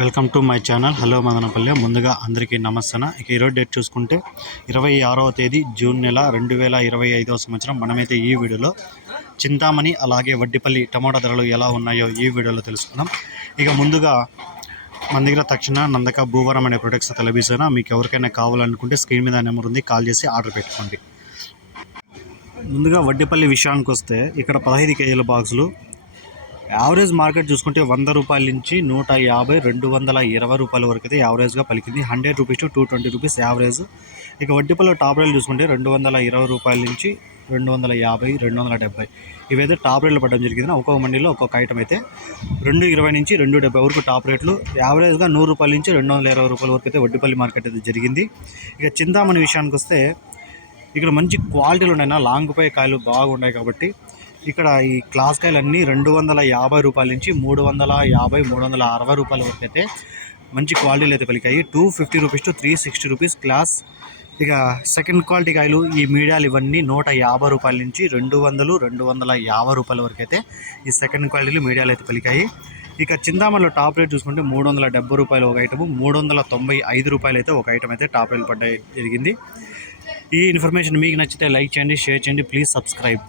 Welcome to my channel. Hello Madanapalle. ముందుగా అందరికీ నమస్తన ఇక ఈరోజు డేట్ చూసుకుంటే ఇరవై ఆరవ తేదీ జూన్ నెల రెండు వేల ఇరవై ఐదవ సంవత్సరం. మనమైతే ఈ వీడియోలో చింతామణి అలాగే వడ్డిపల్లి టమాటా ధరలు ఎలా ఉన్నాయో ఈ వీడియోలో తెలుసుకుందాం. ఇక ముందుగా మన దగ్గర తక్షణ నందక భూవరం అనే ప్రొడక్ట్స్ తెలియజేసిన మీకు ఎవరికైనా కావాలనుకుంటే స్క్రీన్ మీద నెంబర్ ఉంది కాల్ చేసి ఆర్డర్ పెట్టుకోండి. ముందుగా వడ్డిపల్లి విషయానికి వస్తే ఇక్కడ పదహైదు కేజీల బాక్సులు యావరేజ్ మార్కెట్ చూసుకుంటే వంద రూపాయల నుంచి నూట యాభై రెండు వందల ఇరవై రూపాయల వరకు అయితే యావరేజ్గా పలికింది. Hundred rupees to two twenty rupees average. ఇక వడ్డీపల్లి టాప్ రేట్లు చూసుకుంటే రెండు వందల ఇరవై రూపాయల నుంచి రెండు వందల యాభై రెండు వందల డెబ్బై. ఇవైతే టాప్ రేట్లు పడడం జరిగింది. ఒక్కొక్క మండీలో ఒక్కొక్క ఐటమ్ అయితే రెండు ఇరవై నుంచి రెండు డెబ్బై వరకు టాప్ రేట్లు. యావరేజ్గా నూరు రూపాయల నుంచి రెండు వందల ఇరవై రూపాయల వరకు అయితే వడ్డీపల్లి మార్కెట్ అయితే జరిగింది. ఇక చింతామణి విషయానికి వస్తే ఇక్కడ మంచి క్వాలిటీలు ఉన్నాయి లాంగ్ పై కాయలు బాగున్నాయి కాబట్టి ఇక్కడ ఈ క్లాస్ కాయలన్నీ రెండు వందల యాభై రూపాయల నుంచి మూడు వందల యాభై మూడు వందల అరవై రూపాయల వరకు అయితే మంచి క్వాలిటీలు అయితే పలికాయి. Two fifty rupees to three sixty rupees class ఇక సెకండ్ క్వాలిటీ కాయలు ఈ మీడియాలు ఇవన్నీ నూట యాభై రూపాయల నుంచి రెండు వందలు రెండు వందల యాభై రూపాయల వరకు అయితే ఈ సెకండ్ క్వాలిటీలు మీడియాలు అయితే పలికాయి. ఇక చింతామణిలో టాప్ రేట్ చూసుకుంటే మూడు వందల డెబ్బై రూపాయలు ఒక ఐటమ్ మూడు వందల తొంభై ఐదు రూపాయలు అయితే ఒక ఐటమ్ అయితే టాప్ రేట్ పడ్డాయి జరిగింది. ఈ ఇన్ఫర్మేషన్ మీకు నచ్చితే లైక్ చేయండి షేర్ చేయండి ప్లీజ్ సబ్స్క్రైబ్